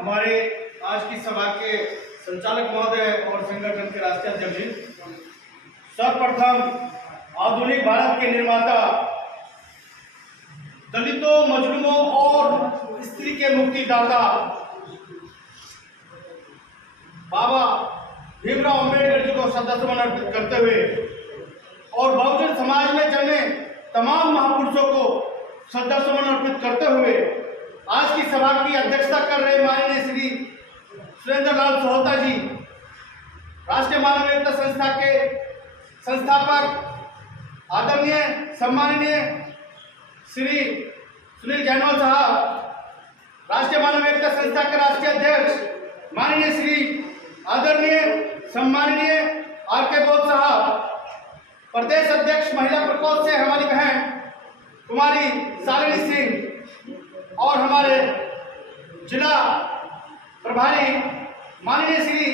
हमारे आज की सभा के संचालक महोदय और संगठन के राष्ट्रीय अध्यक्ष जी, सर्वप्रथम आधुनिक भारत के निर्माता, दलितों, मजलूमों और स्त्री के मुक्तिदाता बाबा भीमराव अम्बेडकर जी को श्रद्धासुमन अर्पित करते हुए और बहुजन समाज में जन्मे तमाम महापुरुषों को श्रद्धासुमन अर्पित करते हुए आज की सभा की अध्यक्षता कर रहे माननीय श्री सुरेंद्र लाल सोहता जी, राष्ट्रीय मानव एकता संस्था के संस्थापक, आदरणीय सम्माननीय श्री सुनील जैनवाल साहब, राष्ट्रीय मानव एकता संस्था के राष्ट्रीय अध्यक्ष माननीय श्री आदरणीय सम्माननीय आर.के. बोस साहब, प्रदेश अध्यक्ष महिला प्रकोष्ठ से हमारी बहन कुमारी शालिनी सिंह और हमारे जिला प्रभारी माननीय श्री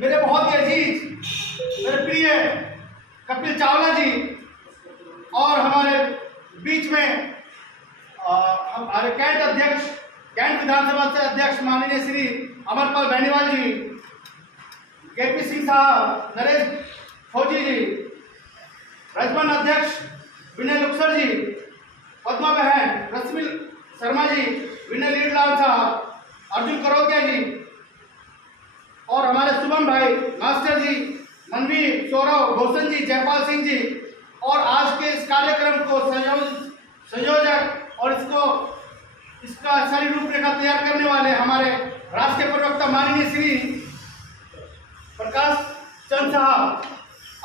मेरे बहुत ही अजीज, मेरे प्रिय कपिल चावला जी, और हमारे बीच में हमारे कैंट अध्यक्ष, कैंट विधानसभा से अध्यक्ष माननीय श्री अमरपाल बेनीवाल जी, के.पी. सिंह साहब, नरेश फौजी जी, रजमन अध्यक्ष विनय लुक्सर जी, पद्मा बहन, रश्मि शर्मा जी, विनय लीडलाल साहब, अर्जुन करोतिया जी, और हमारे शुभम भाई, मास्टर जी, मनवीर, सौरव, भूषण जी, जयपाल सिंह जी, और आज के इस कार्यक्रम को संयोजक और इसका सही रूपरेखा तैयार करने वाले हमारे राष्ट्रीय प्रवक्ता माननीय श्री प्रकाश चंद साहब,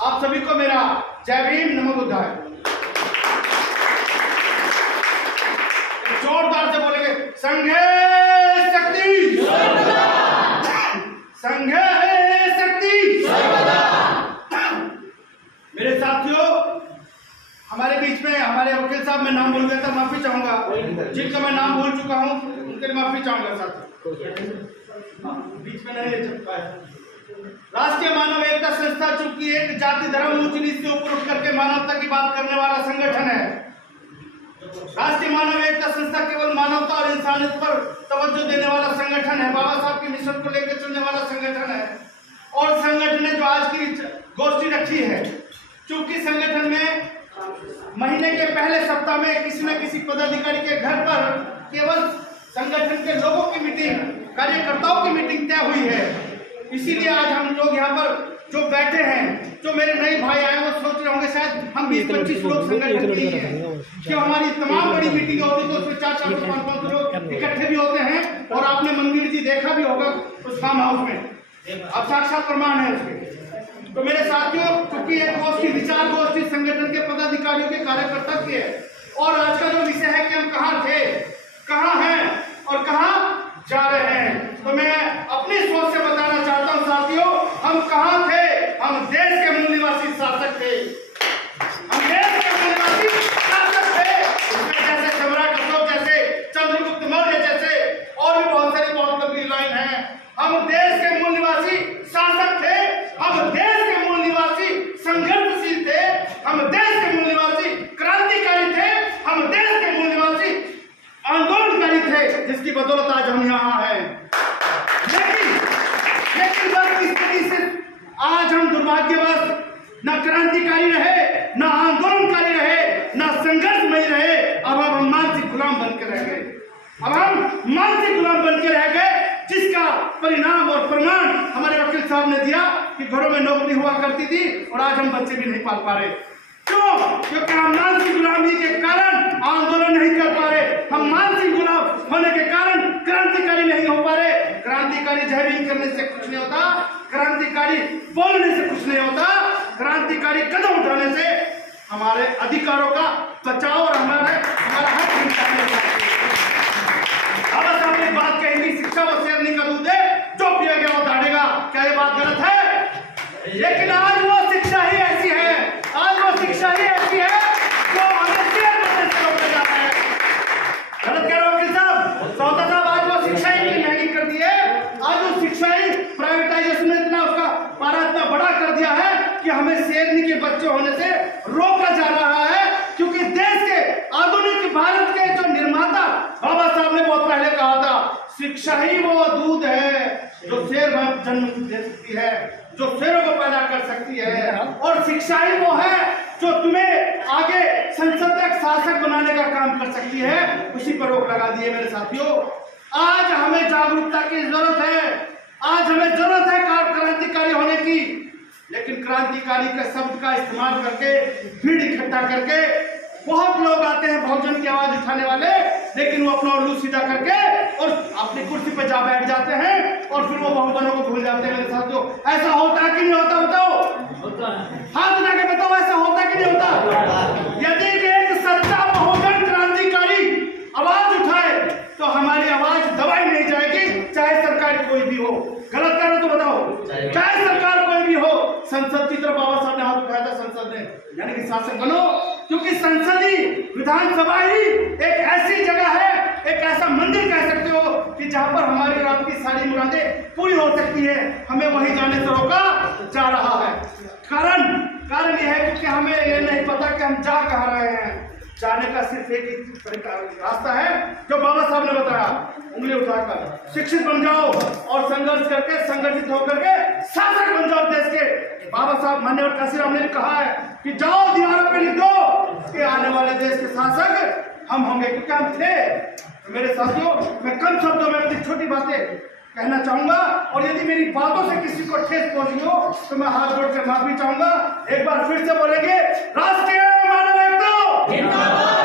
आप सभी को मेरा जय भीम, नमो बुद्धाय। जोरदार से बोलेंगे, संघे शक्ति, संघे शक्ति। मेरे साथियों, हमारे बीच में हमारे वकील साहब, मैं नाम भूल गया था, माफी चाहूंगा। जिनका मैं नाम भूल चुका हूं उनके लिए माफी चाहूंगा साथियों, बीच में नहीं चुका है। राष्ट्रीय मानव एकता संस्था चूंकि एक जाति, धर्म, ऊंच नीच से ऊपर उठ करके मानवता की बात करने वाला संगठन है। राष्ट्रीय मानव एकता संस्था केवल मानवता और इंसानियत पर तवज्जो देने वाला संगठन है, बाबा साहब के मिशन को लेकर चलने वाला संगठन है। और संगठन ने जो आज की गोष्ठी रखी है, चूंकि संगठन में महीने के पहले सप्ताह में किसी न किसी पदाधिकारी के घर पर केवल संगठन के लोगों की मीटिंग, कार्यकर्ताओं की मीटिंग तय हुई है। इसीलिए आज हम लोग यहाँ पर जो बैठे हैं, जो मेरे नए भाई आए वो सोच रहे होंगे शायद हम 20-25 लोग संगठन के ही हैं, क्यों हमारी तमाम बड़ी मीटिंग होती है तो उसमें 400 500 लोग इकट्ठे भी होते हैं। और आपने मंदिर जी देखा भी होगा उस फार्म हाउस में, अब साक्षात प्रमाण है उसके। तो मेरे साथियों, क्योंकि एक गोष्ठी, विचार गोष्ठी संगठन के पदाधिकारियों के कार्यकर्ता की है, और आज का जो विषय है कि हम कहाँ थे, कहाँ हैं और कहाँ जा रहे हैं, तो मैं अपनी सोच से बताना चाहता हूं साथियों, हम कहाँ थे। हम देश के मूल निवासी शासक थे, हम देश के मूल निवासी शासक थे। उसमें जैसे सम्राट अशोक जैसे, चंद्रगुप्त मौर्य जैसे, और भी बहुत सारी बहुत लंबी लाइन है। हम देश के मूल निवासी शासक थे, हम देश के मूल निवासी संघर्षशील थे, हम देश के मूल निवासी क्रांतिकारी थे, हम देश के मूल निवासी आंदोलनकारी थे, जिसकी बदौलत आज हम यहाँ हैं। लेकिन बस इस स्थिति से आज हम दुर्भाग्यवश न क्रांतिकारी रहे, न आंदोलनकारी रहे, न संघर्षमय रहे। अब हम मानसिक गुलाम बनकर रह गए, अब हम मानसिक गुलाम बनकर रह गए, जिसका परिणाम और प्रमाण हमारे वकील साहब ने दिया कि घरों में नौकरी हुआ करती थी और आज हम बच्चे भी नहीं पाल पा रहे। क्यों? क्योंकि हम मानसिक गुलामी के कारण आंदोलन नहीं कर पा रहे, हम मानसिक गुलाम होने के कारण क्रांतिकारी नहीं हो पा रहे। क्रांतिकारी जहरीन करने से कुछ नहीं होता, क्रांतिकारी बोलने से कुछ नहीं होता, क्रांतिकारी कदम उठाने से हमारे अधिकारों का बचाव और हमारा हक मिलता है। बाबा साहब ने बात कही थी, शिक्षा वो शेर नहीं का दूध है, जो पिया गया वो दाढ़ेगा। क्या ये बात गलत है? लेकिन आज वो शिक्षा ही ऐसी है, आज वो शिक्षा ही ऐसी है जो हमें शेर बनने से रोका जाता है। गलत कह रहे हो वकील साहब, सोहता साहब, आज वो शिक्षा ही इतनी महंगी कर दी है, आज वो शिक्षा ही प्राइवेटाइजेशन में इतना उसका पारा इतना बड़ा कर दिया है कि हमें शेरनी के बच्चे होने से रोका जा रहा है। क्योंकि देश के आधुनिक भारत के जो निर्माता बाबा साहब ने बहुत पहले कहा था, शिक्षा ही वो दूध है जो शेर में जन्म दे सकती है, जो शेरों को पैदा कर सकती है, और शिक्षा ही वो है जो तुम्हें आगे संसद तक शासक बनाने का काम कर सकती है। उसी पर रोक लगा दी है मेरे साथियों। आज हमें जागरूकता की जरूरत है, आज हमें जरूरत है क्रांतिकारी होने की, लेकिन क्रांतिकारी के शब्द का इस्तेमाल करके, भीड़ इकट्ठा करके बहुत लोग आते हैं बहुजन की आवाज उठाने वाले, लेकिन वो अपना उल्लू सीधा करके और अपनी कुर्सी पर जा बैठ जाते हैं और फिर वो बहुजनों को भूल जाते हैं। मेरे साथियों, ऐसा होता है कि नहीं होता? बताओ, हाथ उठा के बताओ, ऐसा होता है कि नहीं होता? यदि एक सच्चा बहुजन क्रांतिकारी आवाज उठाए तो हमारी आवाज दबाई नहीं जाएगी, चाहे सरकार कोई भी हो। गलत करो तो बताओ, चाहे सरकार कोई भी हो। संसद की तरफ बाबा साहब ने हाथ उठाया था, संसद ने, यानी कि शासक बनो, क्योंकि संसदीय विधानसभा ही एक ऐसी जगह है, एक ऐसा मंदिर कह सकते हो कि जहां पर हमारी और आपकी सारी मुरादें पूरी हो सकती है। हमें वहीं जाने से रोका जा रहा है। कारण यह है क्योंकि हमें ये नहीं पता कि हम जा कहाँ रहे हैं। जाने का सिर्फ एक ही रास्ता है जो बाबा साहब ने बताया, उंगली उठाकर शिक्षित बन जाओ और संघर्ष करके, संगठित होकर के शासक बन जाओ देश के। बाबा साहब माननीय काशीराम ने कहा है कि जाओ दीवारों पे लिख दो कि आने वाले देश के शासक हम होंगे, क्योंकि हम थे। तो मेरे साथियों, मैं कम शब्दों में अपनी छोटी बातें कहना चाहूंगा, और यदि मेरी बातों से किसी को ठेस पहुंची हो तो मैं हाथ जोड़कर माफी चाहूंगा। एक बार फिर से बोलेंगे, राष्ट्रीय मानव एकता जिंदाबाद।